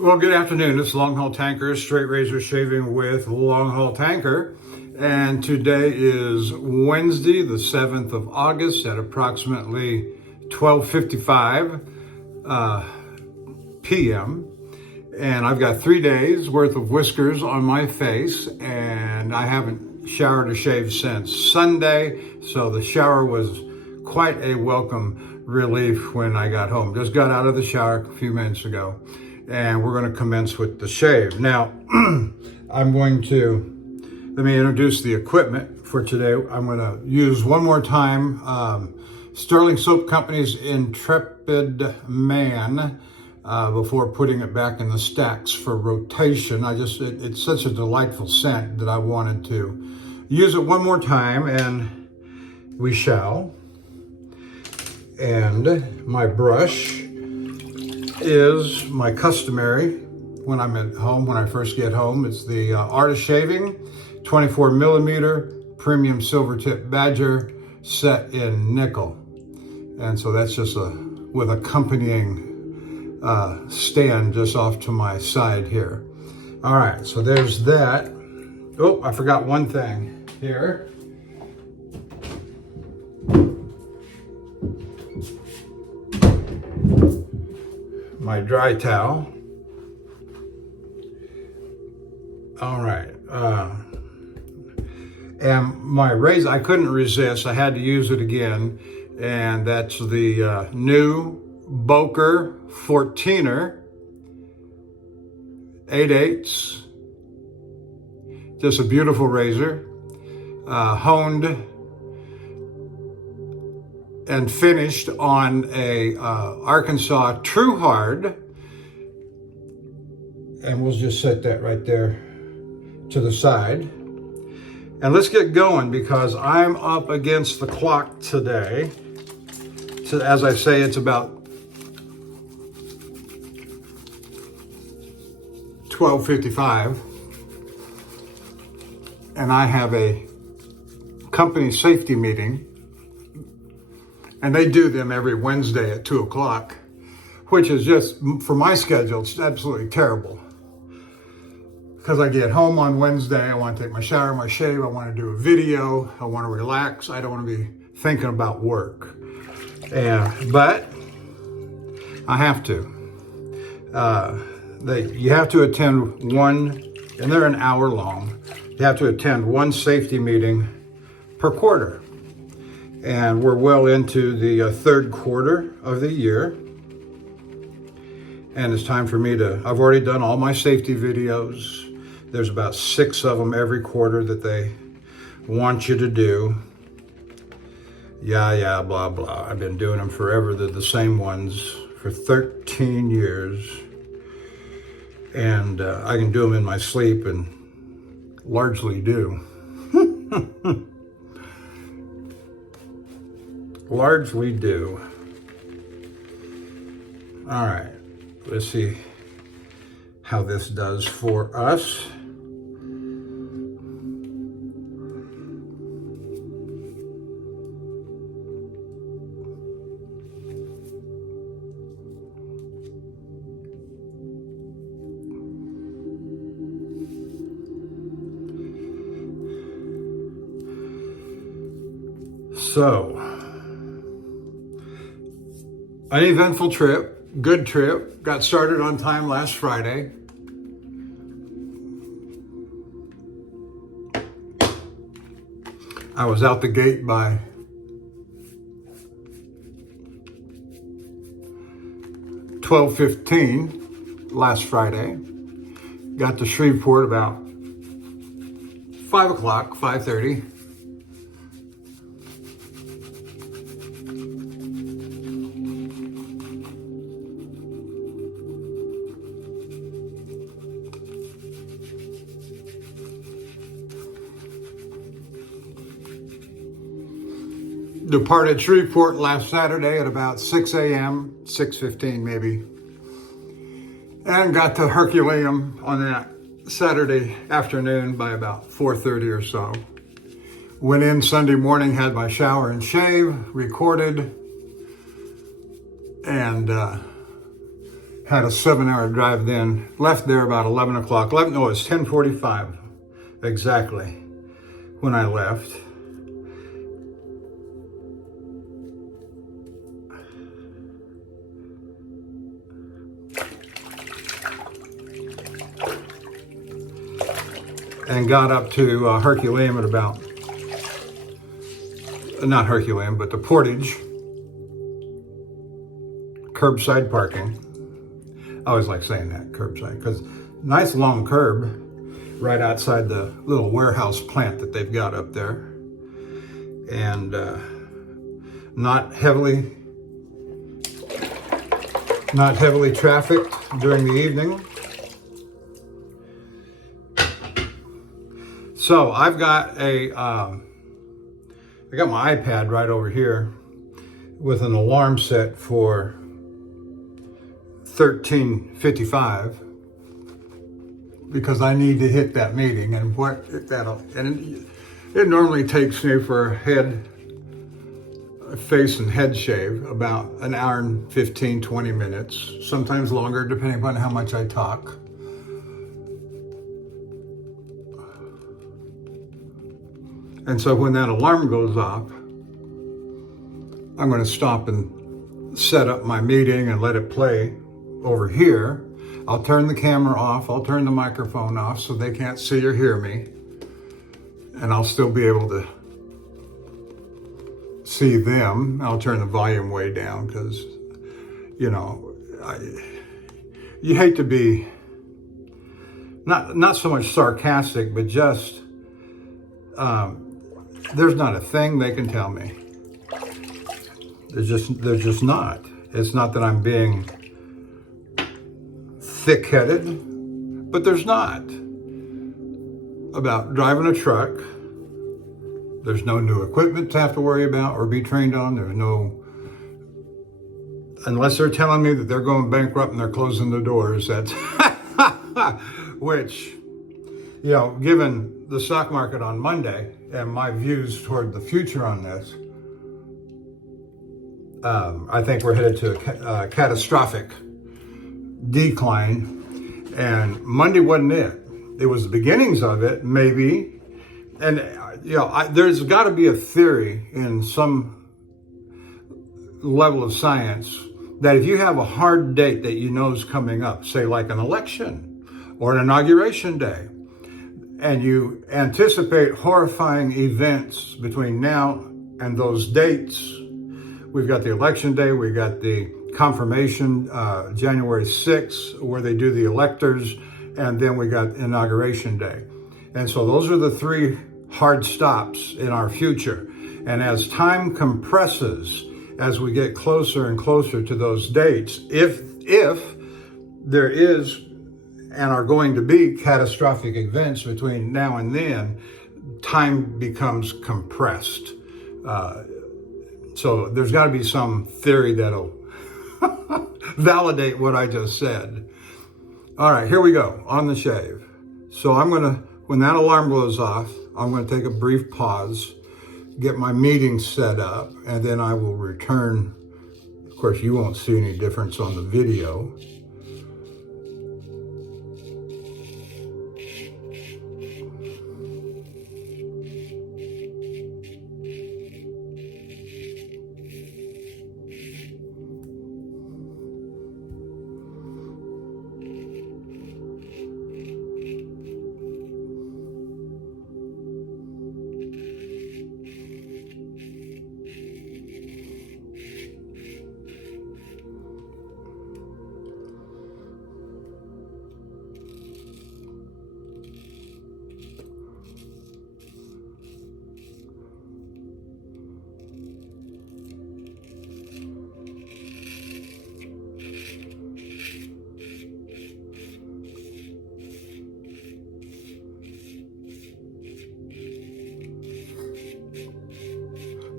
Well, good afternoon. This is Longhaultanker, straight razor shaving with Longhaultanker. And today is Wednesday, the 7th of August at approximately 12:55 p.m. And I've got 3 days worth of whiskers on my face, and I haven't showered or shaved since Sunday. So the shower was quite a welcome relief when I got home. Just got out of the shower a few minutes ago. And we're going to commence with the shave. Now, let me introduce the equipment for today. I'm going to use one more time Sterling Soap Company's Intrepid Man before putting it back in the stacks for rotation. It's such a delightful scent that I wanted to use it one more time, and we shall. And my brush is my customary when I'm at home, when I first get home. It's the Art of Shaving 24 millimeter premium silver tip badger set in nickel. And so that's just with accompanying stand just off to my side here. All right, so there's that. Oh, I forgot one thing here. My dry towel. All right. And my razor, I couldn't resist. I had to use it again. And that's the new Boker 14er, 8/8. Just a beautiful razor. Honed and finished on a Arkansas True Hard. And we'll just set that right there to the side. And let's get going because I'm up against the clock today. So as I say, it's about 12:55. And I have a company safety meeting. And they do them every Wednesday at 2 o'clock, which is just, for my schedule, it's absolutely terrible. Because I get home on Wednesday, I want to take my shower, my shave, I want to do a video, I want to relax, I don't want to be thinking about work. But I have to. You have to attend one, and they're an hour long, you have to attend one safety meeting per quarter. And we're well into the third quarter of the year. And it's time for me I've already done all my safety videos. There's about 6 of them every quarter that they want you to do. Yeah, blah, blah. I've been doing them forever. They're the same ones for 13 years. And I can do them in my sleep and largely do. Largely do. All right, let's see how this does for us. So, an eventful trip, good trip. Got started on time last Friday. I was out the gate by 12:15 last Friday. Got to Shreveport about 5 o'clock, 5:30. Departed Shreveport last Saturday at about 6 a.m., 6:15 maybe, and got to Herculaneum on that Saturday afternoon by about 4:30 or so. Went in Sunday morning, had my shower and shave, recorded, and Had a 7-hour drive then. Left there about 11 o'clock. No, it's 10:45 exactly when I left. And got up to Herculaneum at about, not Herculaneum, but the Portage. Curbside parking. I always like saying that, curbside, because nice long curb right outside the little warehouse plant that they've got up there. And not heavily trafficked during the evening. So I've got I got my iPad right over here with an alarm set for 13:55 because I need to hit that meeting, and it normally takes me for a face and head shave about an hour and 15-20 minutes, sometimes longer depending upon how much I talk. And so when that alarm goes off, I'm going to stop and set up my meeting and let it play over here. I'll turn the camera off. I'll turn the microphone off so they can't see or hear me. And I'll still be able to see them. I'll turn the volume way down because, you know, you hate to be not so much sarcastic, but just there's not a thing they can tell me. There's just not. It's not that I'm being thick-headed, but there's not. About driving a truck, there's no new equipment to have to worry about or be trained on. There's no, unless they're telling me that they're going bankrupt and they're closing the doors, that's, which, you know, given the stock market on Monday and my views toward the future on this, I think we're headed to a catastrophic decline. And Monday wasn't it. It was the beginnings of it, maybe. And, you know, there's got to be a theory in some level of science that if you have a hard date that you know is coming up, say like an election or an inauguration day, and you anticipate horrifying events between now and those dates. We've got the election day, we've got the confirmation, January 6th, where they do the electors, and then we got inauguration day. And so those are the three hard stops in our future. And as time compresses, as we get closer and closer to those dates, if there is and are going to be catastrophic events between now and then, time becomes compressed. So there's got to be some theory that'll validate what I just said. All right, here we go on the shave. So when that alarm goes off, I'm going to take a brief pause, get my meeting set up, and then I will return. Of course, you won't see any difference on the video.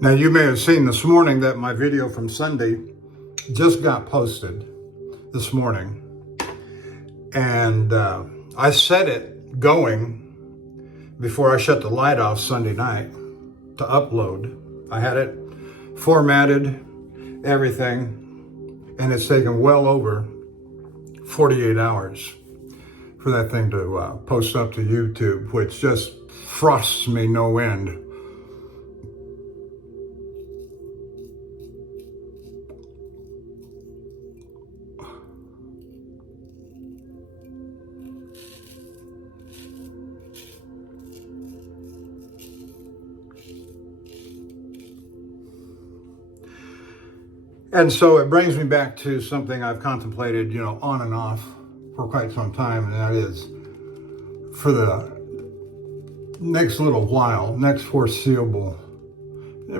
Now, you may have seen this morning that my video from Sunday just got posted this morning. And I set it going before I shut the light off Sunday night to upload. I had it formatted, everything, and it's taken well over 48 hours for that thing to post up to YouTube, which just frustrates me no end. And so it brings me back to something I've contemplated, on and off for quite some time, and that is for the next little while, next foreseeable,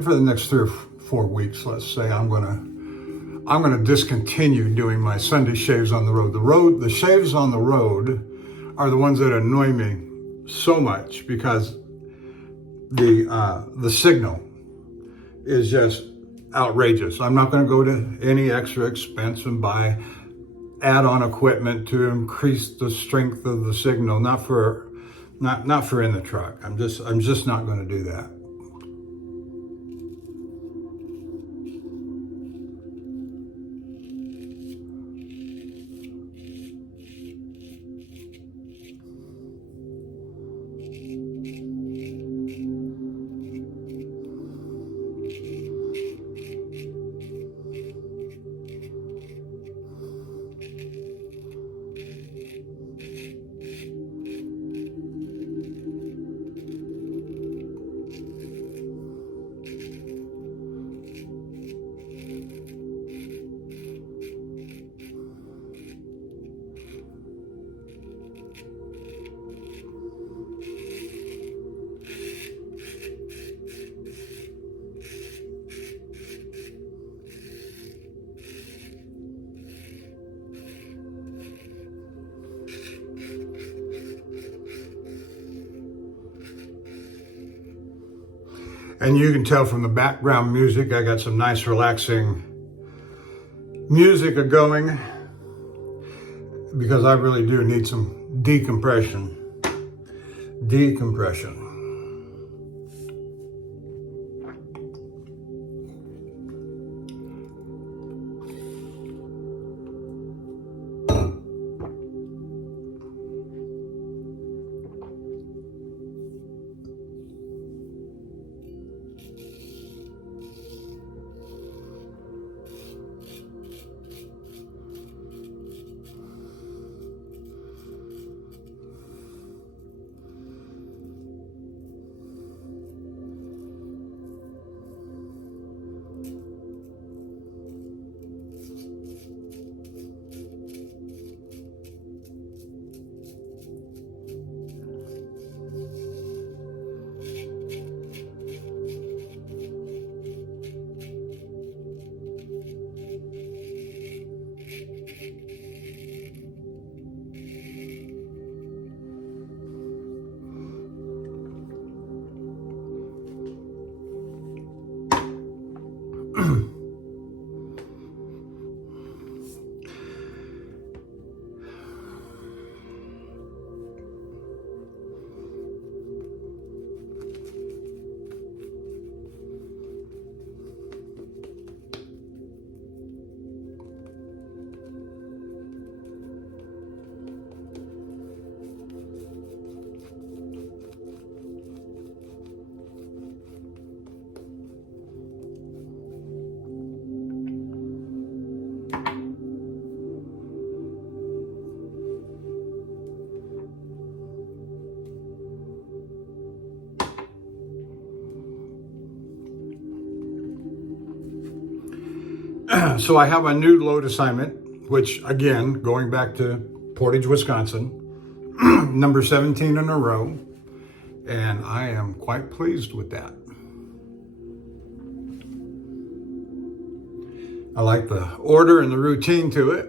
for the next 3 or 4 weeks, let's say, I'm gonna discontinue doing my Sunday shaves on the road. The shaves on the road are the ones that annoy me so much because the signal is just outrageous. I'm not going to go to any extra expense and buy add-on equipment to increase the strength of the signal. Not for in the truck. I'm just not going to do that. And you can tell from the background music, I got some nice relaxing music going because I really do need some decompression. So I have a new load assignment, which again, going back to Portage, Wisconsin, number 17 in a row, and I am quite pleased with that. I like the order and the routine to it.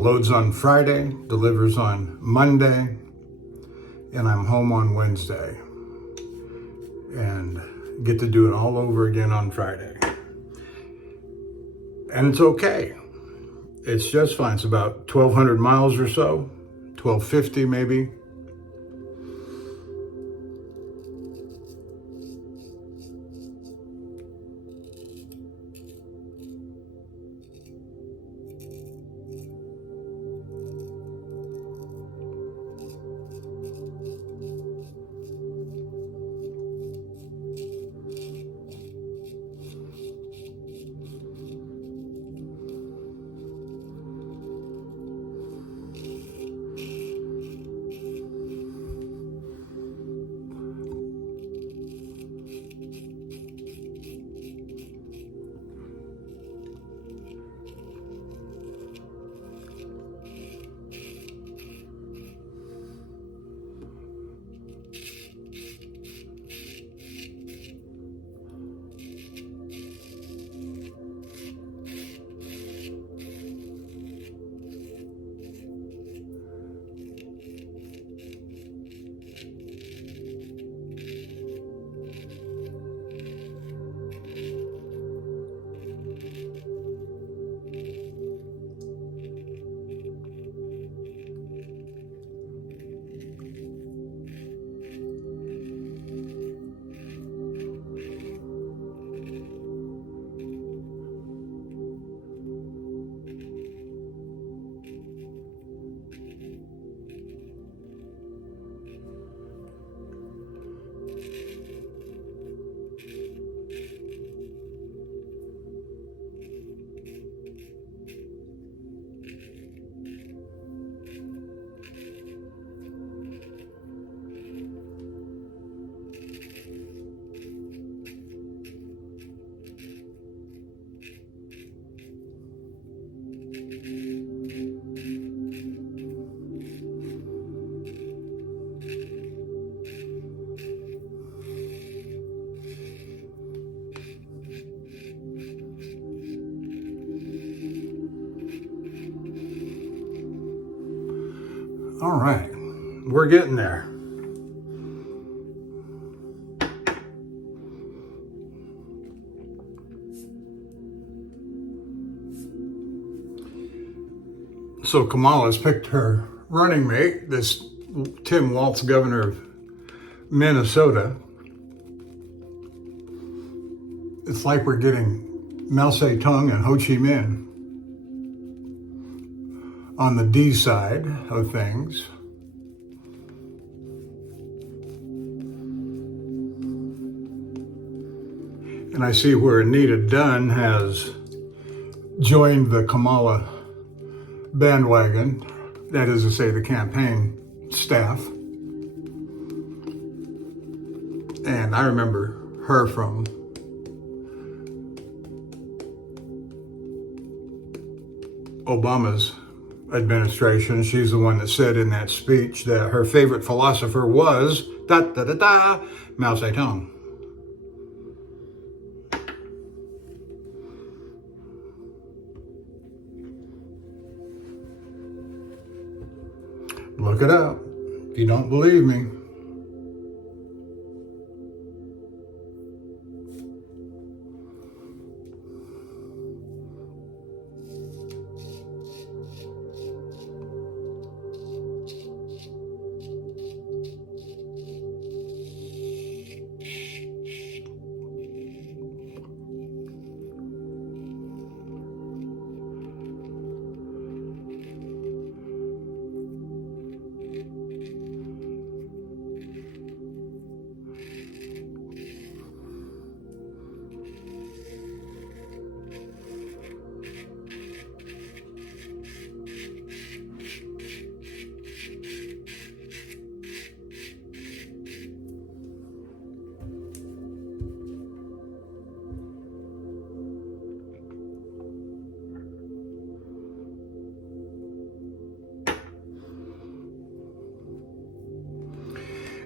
Loads on Friday, delivers on Monday, and I'm home on Wednesday. And get to do it all over again on Friday. And it's okay. It's just fine. It's about 1,200 miles or so, 1,250 maybe. All right, we're getting there. So Kamala's picked her running mate, this Tim Walz, governor of Minnesota. It's like we're getting Mao Zedong and Ho Chi Minh on the D side of things. And I see where Anita Dunn has joined the Kamala bandwagon, that is to say, the campaign staff. And I remember her from Obama's administration. She's the one that said in that speech that her favorite philosopher was Mao Zedong. Look it up if you don't believe me.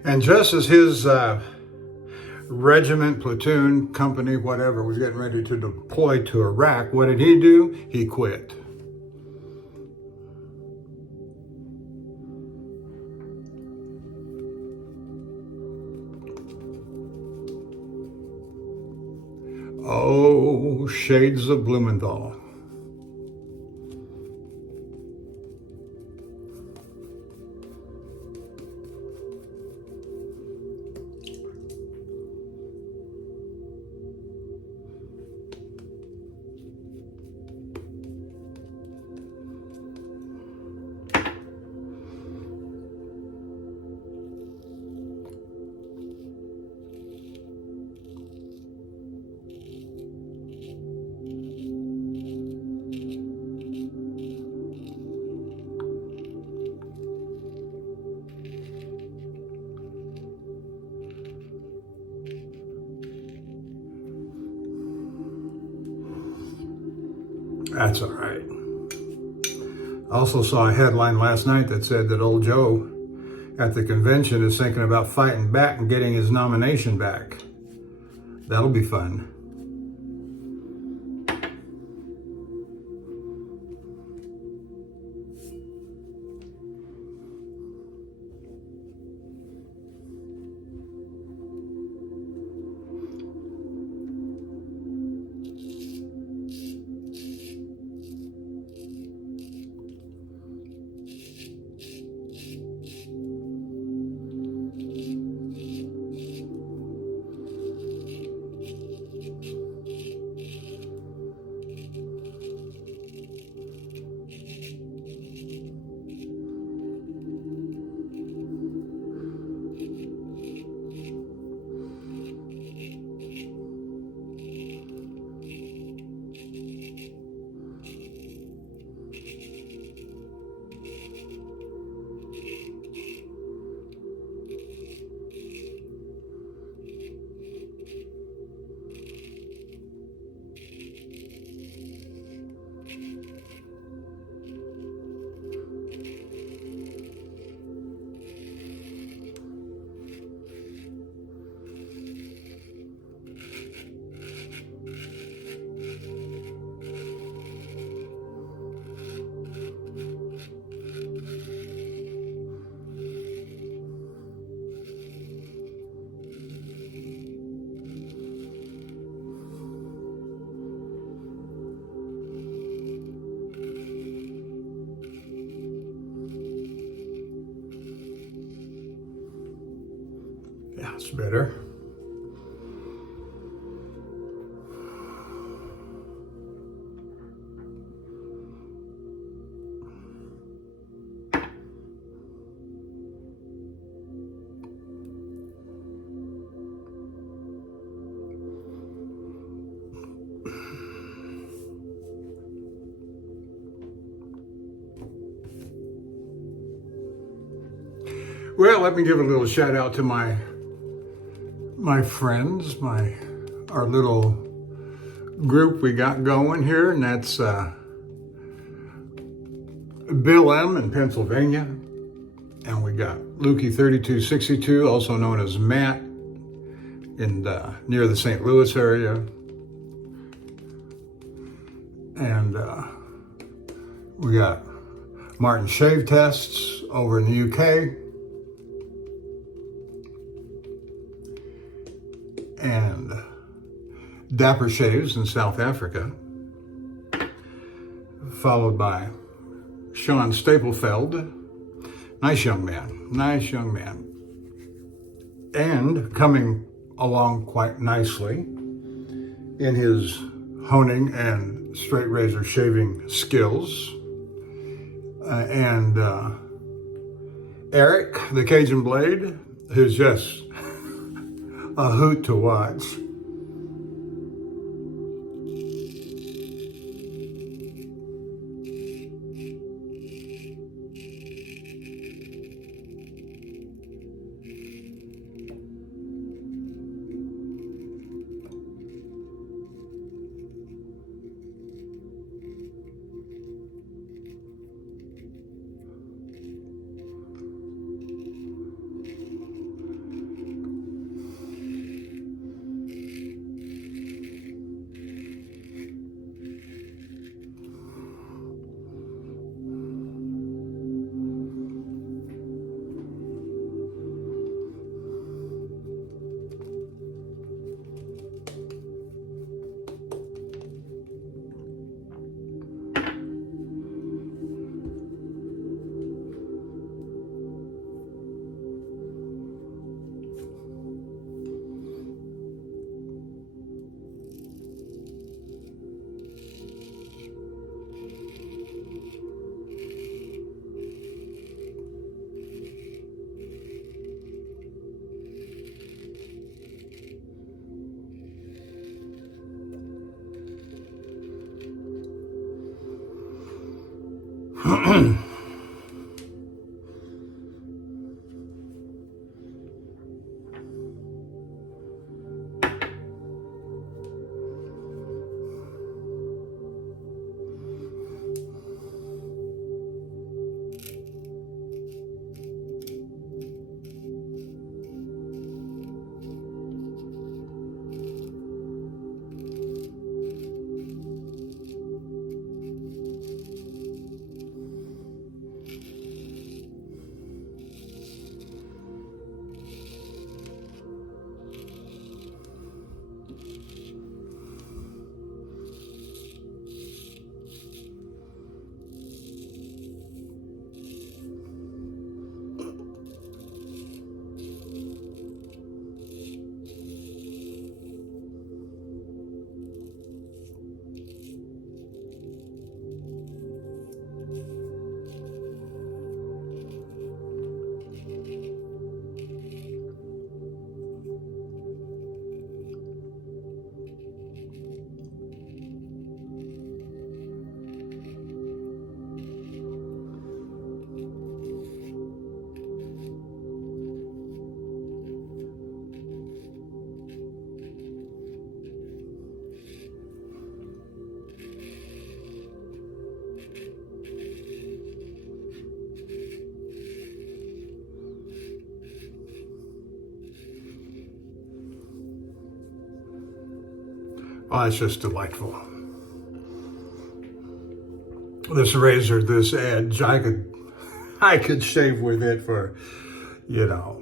And just as his regiment, platoon, company, whatever, was getting ready to deploy to Iraq, what did he do? He quit. Oh, shades of Blumenthal. That's all right. I also saw a headline last night that said that old Joe at the convention is thinking about fighting back and getting his nomination back. That'll be fun. Yeah, it's better. Well, let me give a little shout out to my friends, our little group we got going here, and that's Bill M in Pennsylvania, and we got Lukey 3262, also known as Matt, in near the St. Louis area, and we got Martin Shave Tests over in the UK, and Dapper Shaves in South Africa, followed by Sean Staplefeld. Nice young man. And coming along quite nicely in his honing and straight razor shaving skills. And Eric, the Cajun Blade, who's just a hoot to watch. Oh, it's just delightful. This razor, this edge, I could shave with it for, you know,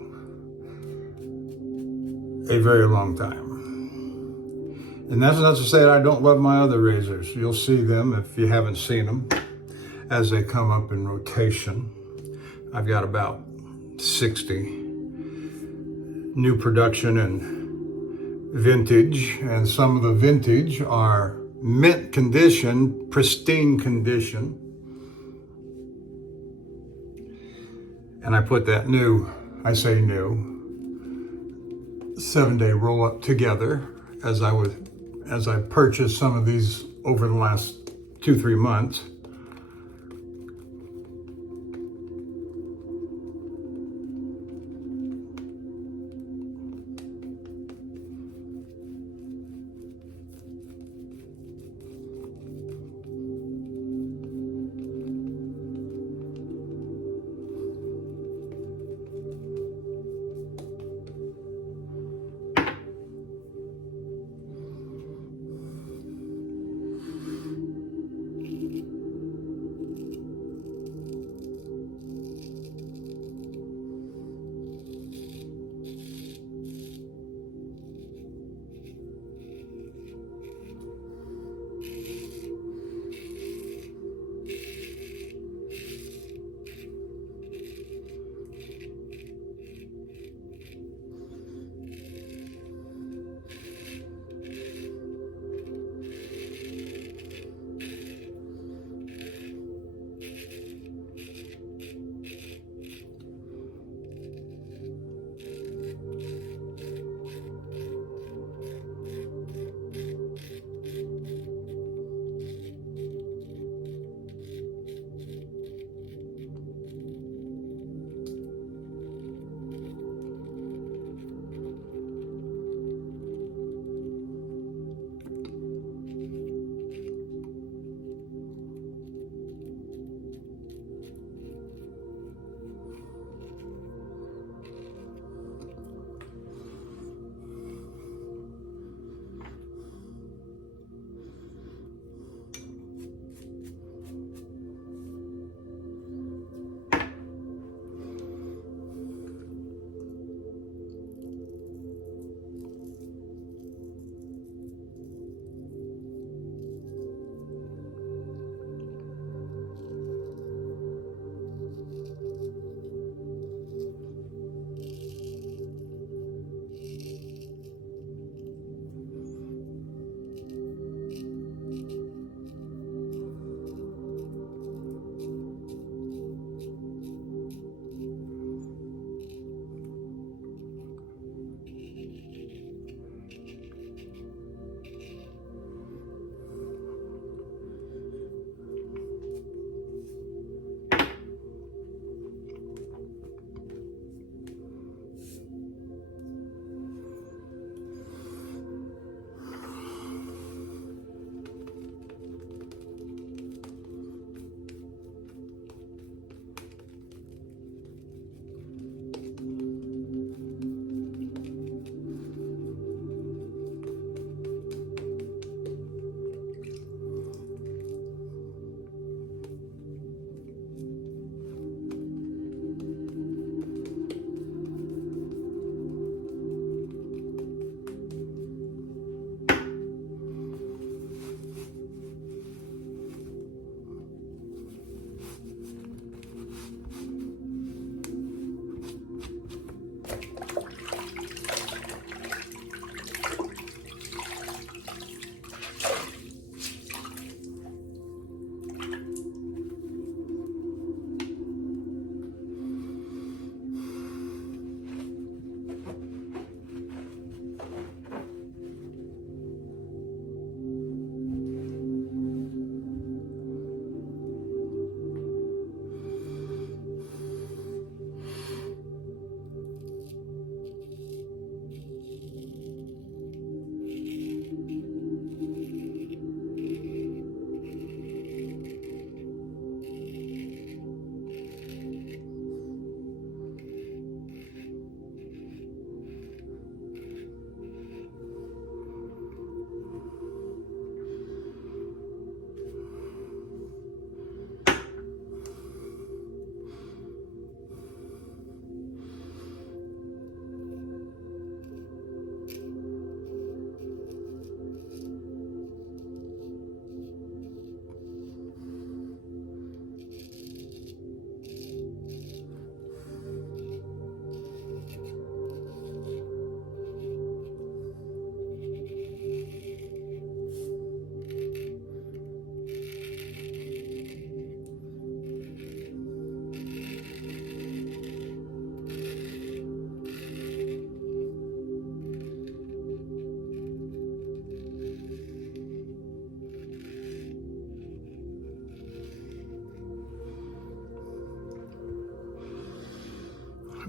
a very long time. And that's not to say that I don't love my other razors. You'll see them if you haven't seen them as they come up in rotation. I've got about 60 new production and vintage, and some of the vintage are mint condition, pristine condition. And I put that new, I say new, 7-day roll up together as I purchased some of these over the last 2-3 months.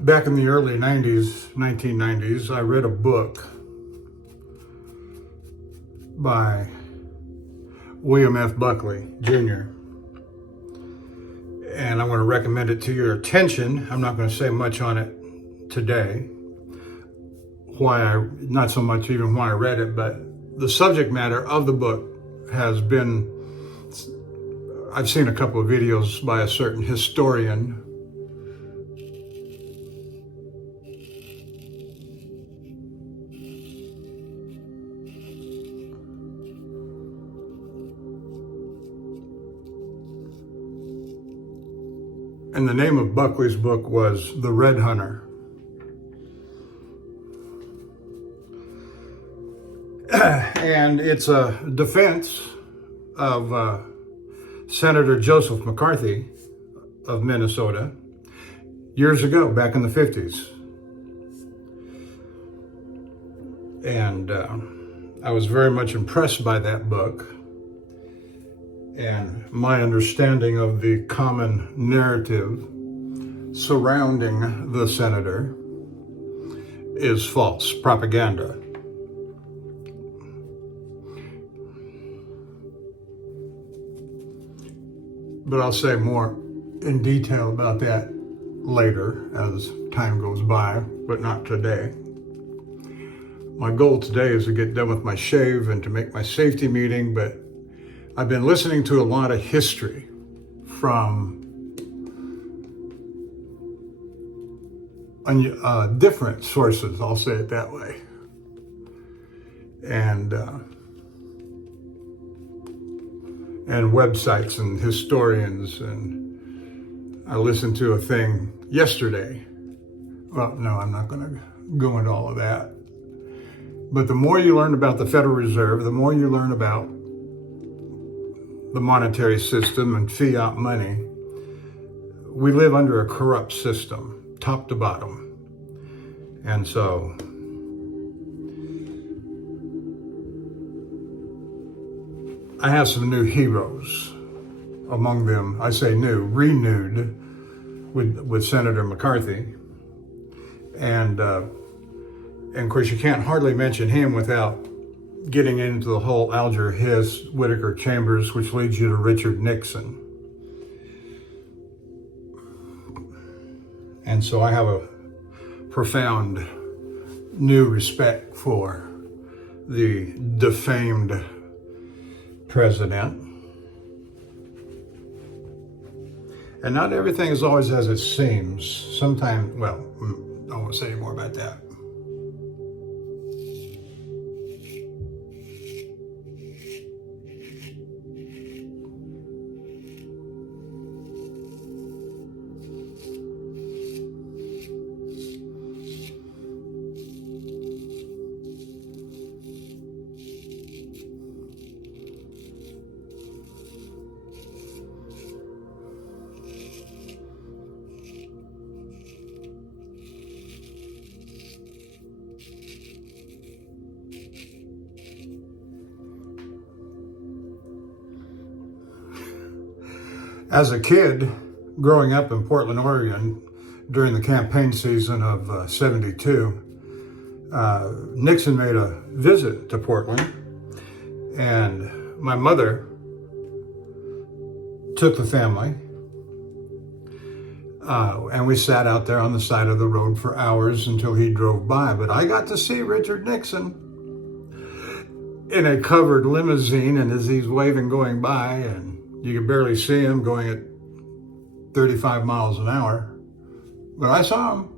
back in the early 90s, 1990s, I read a book by William F. Buckley, Jr. And I'm going to recommend it to your attention. I'm not going to say much on it today. Not so much even why I read it, but the subject matter of the book has been, I've seen a couple of videos by a certain historian. And the name of Buckley's book was The Red Hunter. And it's a defense of Senator Joseph McCarthy of Minnesota years ago, back in the 50s. And I was very much impressed by that book. And my understanding of the common narrative surrounding the senator is false propaganda. But I'll say more in detail about that later as time goes by, but not today. My goal today is to get done with my shave and to make my safety meeting, but I've been listening to a lot of history from different sources, I'll say it that way. And websites and historians, and I listened to a thing yesterday. Well, no, I'm not going to go into all of that. But the more you learn about the Federal Reserve, the more you learn about the monetary system and fiat money, we live under a corrupt system, top to bottom. And so I have some new heroes. Among them, I say new, renewed with Senator McCarthy. And of course, you can't hardly mention him without getting into the whole Alger Hiss, Whittaker Chambers, which leads you to Richard Nixon. And so I have a profound new respect for the defamed president. And not everything is always as it seems. Sometimes, well, I won't say any more about that. As a kid, growing up in Portland, Oregon, during the campaign season of 72, Nixon made a visit to Portland, and my mother took the family, and we sat out there on the side of the road for hours until he drove by. But I got to see Richard Nixon in a covered limousine, and as he's waving going by, and you could barely see him going at 35 miles an hour, but I saw him.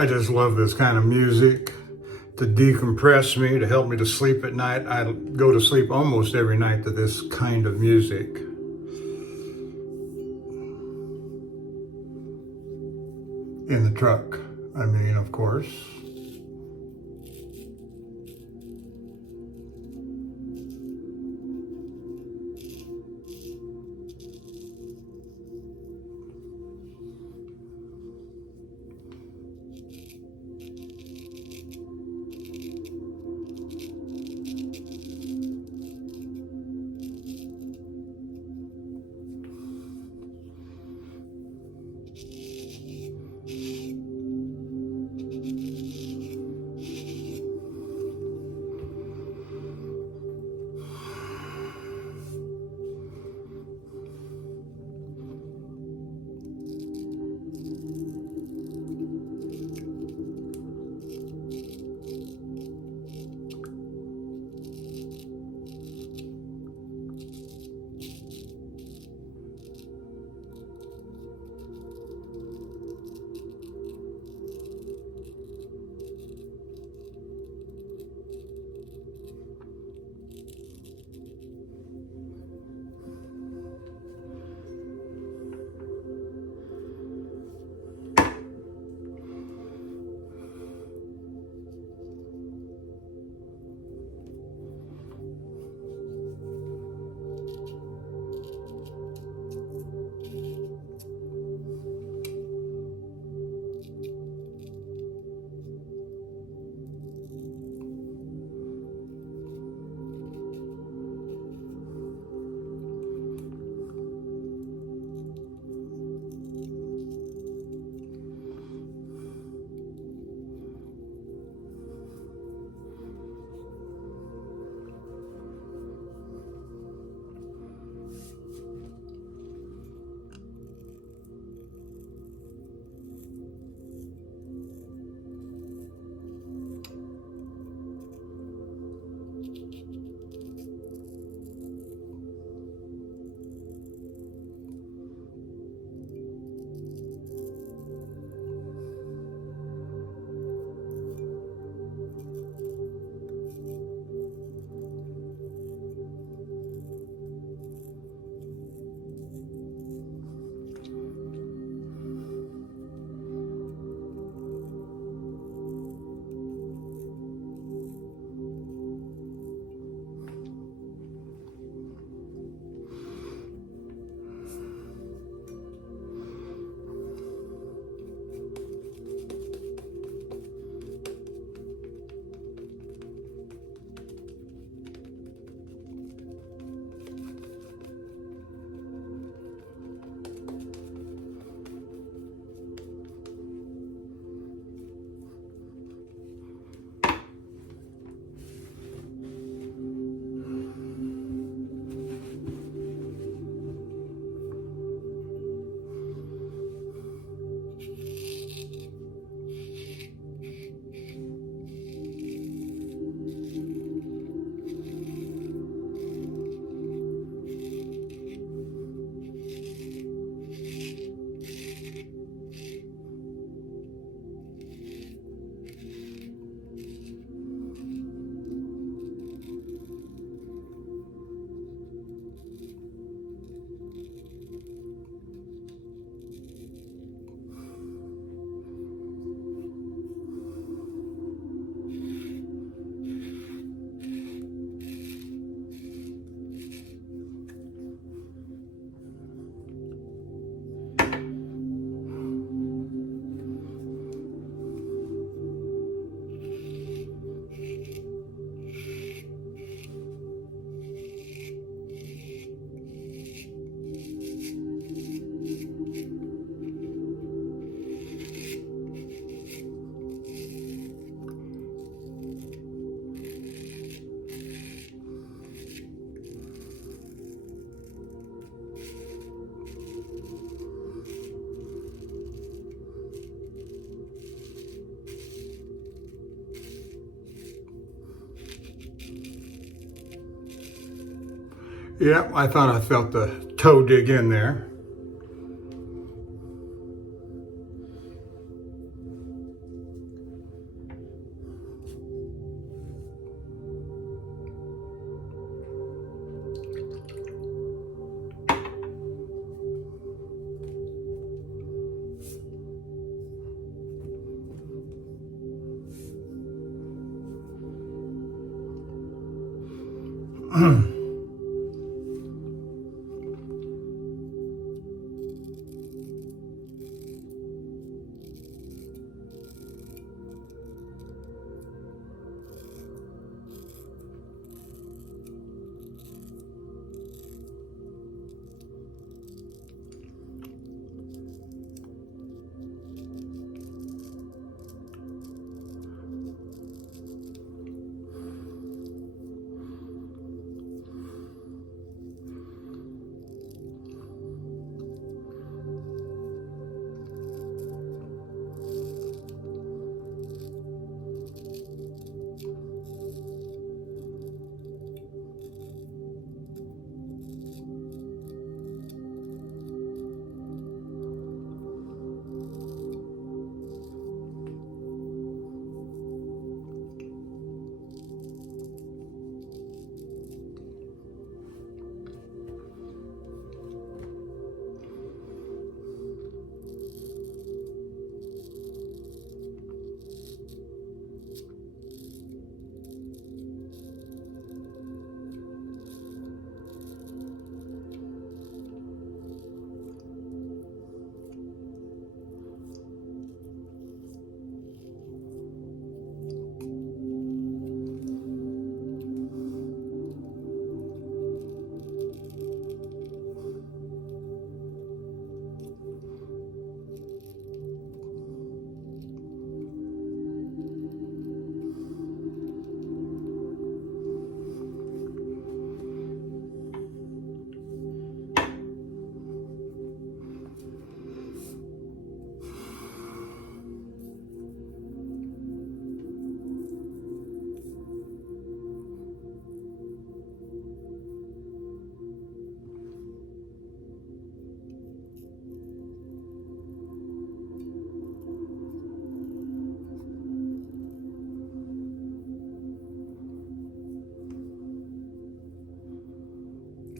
I just love this kind of music to decompress me, to help me to sleep at night. I go to sleep almost every night to this kind of music. In the truck, I mean, of course. Yep, I thought I felt the toe dig in there.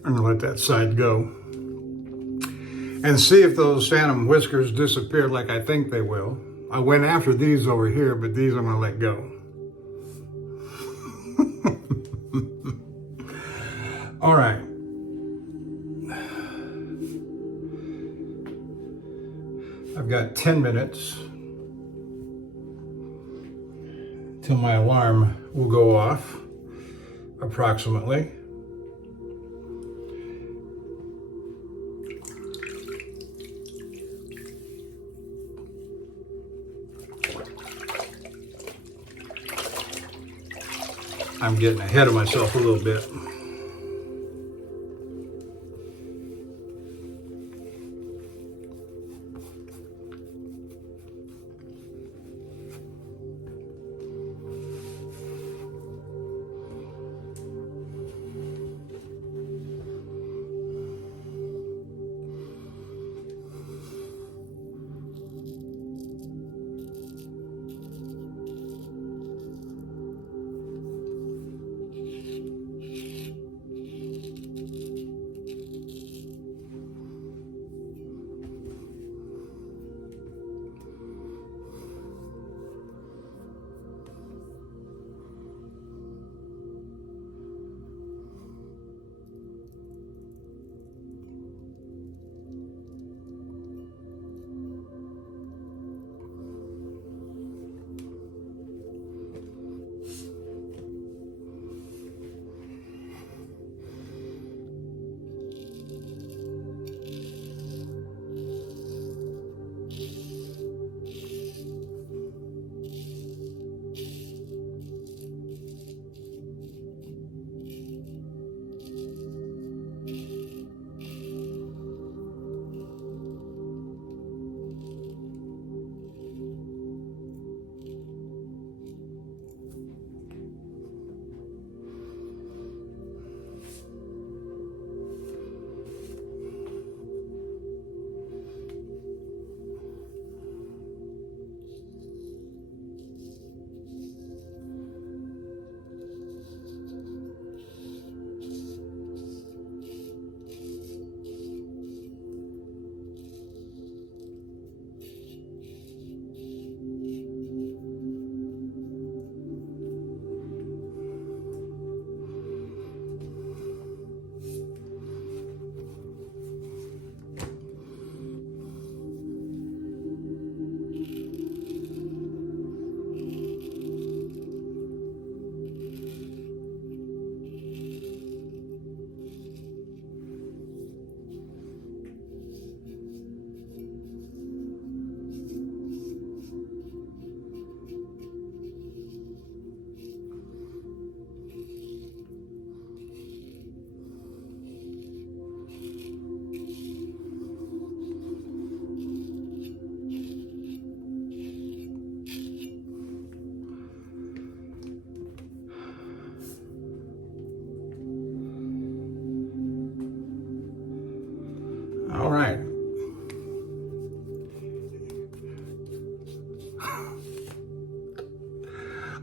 I'm gonna let that side go and see if those phantom whiskers disappear like I think they will. I went after these over here, but these I'm gonna let go. All right. I've got 10 minutes till my alarm will go off, approximately. I'm getting ahead of myself a little bit.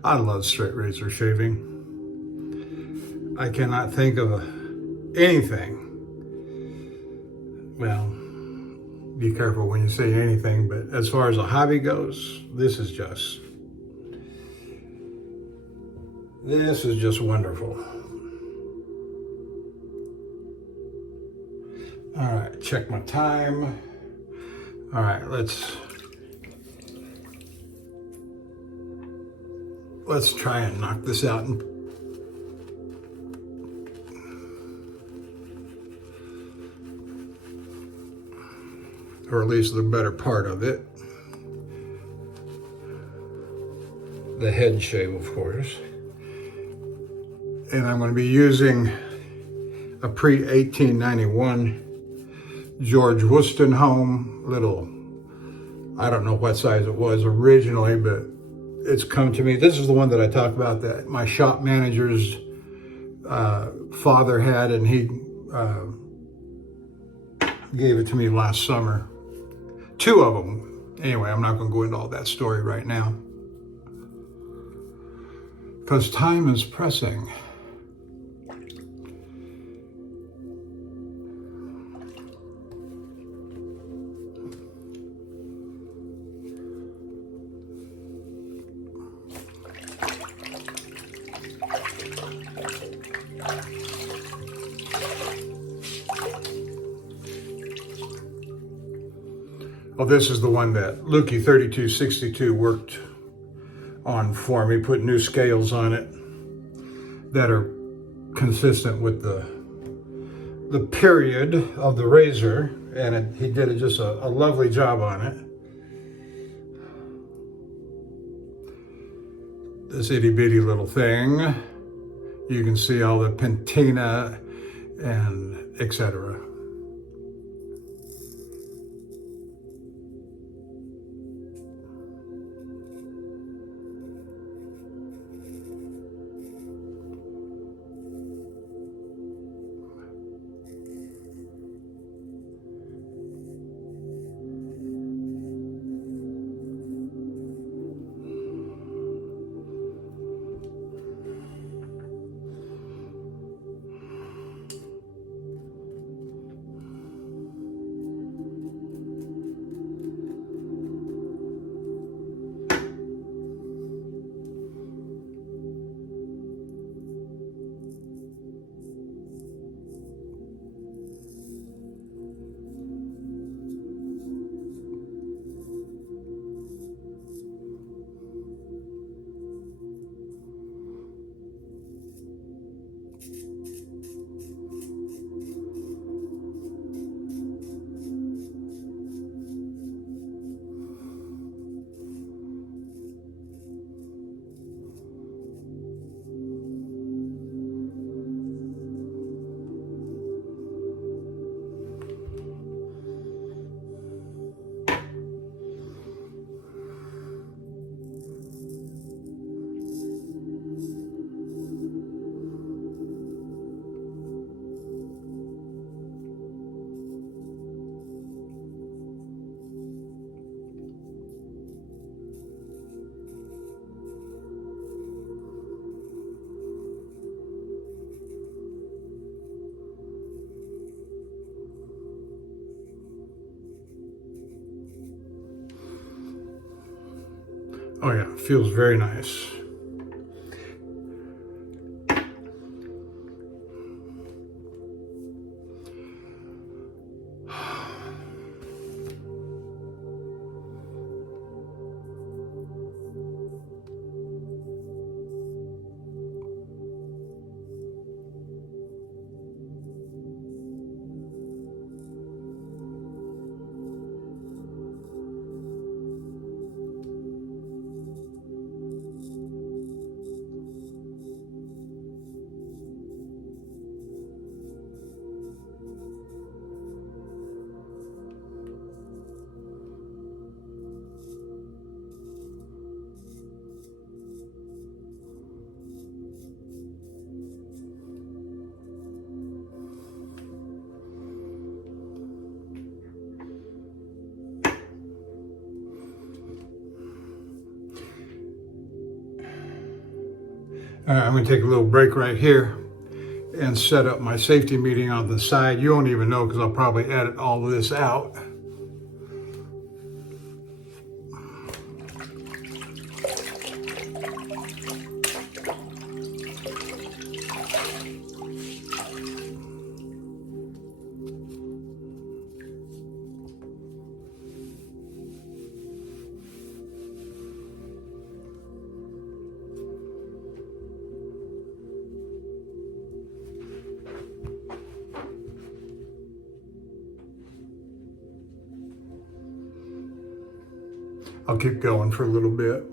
I love straight razor shaving. I cannot think of anything. Well, be careful when you say anything, but as far as a hobby goes, this is just wonderful. All right, check my time. All right, let's try and knock this out, or at least the better part of it. The head shave, of course. And I'm going to be using a pre-1891 George Wostenholme little, I don't know what size it was originally, but it's come to me. This is the one that I talked about that my shop manager's father had, and he gave it to me last summer. 2 of them. Anyway, I'm not going to go into all that story right now, because time is pressing. Well, this is the one that Lukey 3262 worked on for me, put new scales on it that are consistent with the period of the razor, and he did just a lovely job on it. This itty bitty little thing, you can see all the patina and etc. Oh yeah, it feels very nice. All right, I'm gonna take a little break right here and set up my safety meeting on the side. You won't even know because I'll probably edit all of this out. I'll keep going for a little bit.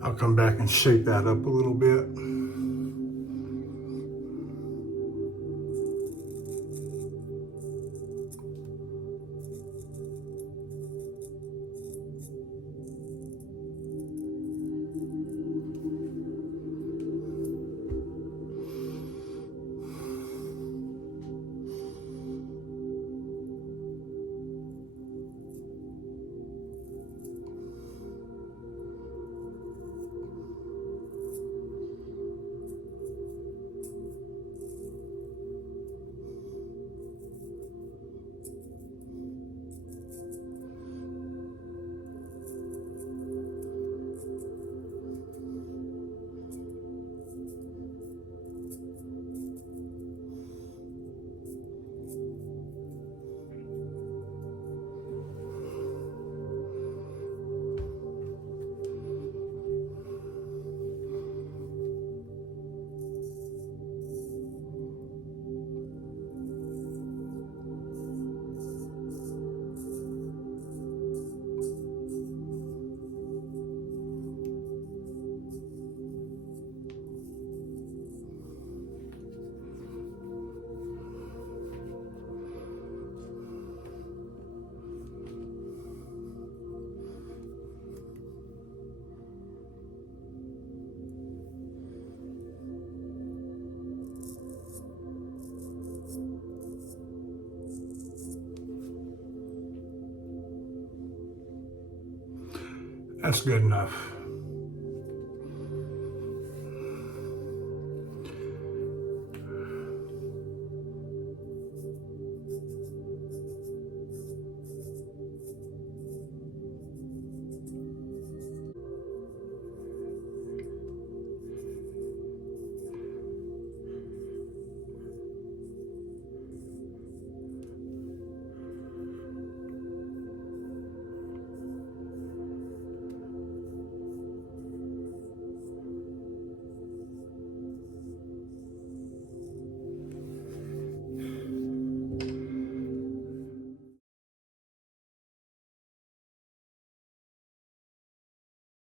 I'll come back and shake that up a little bit. That's good enough.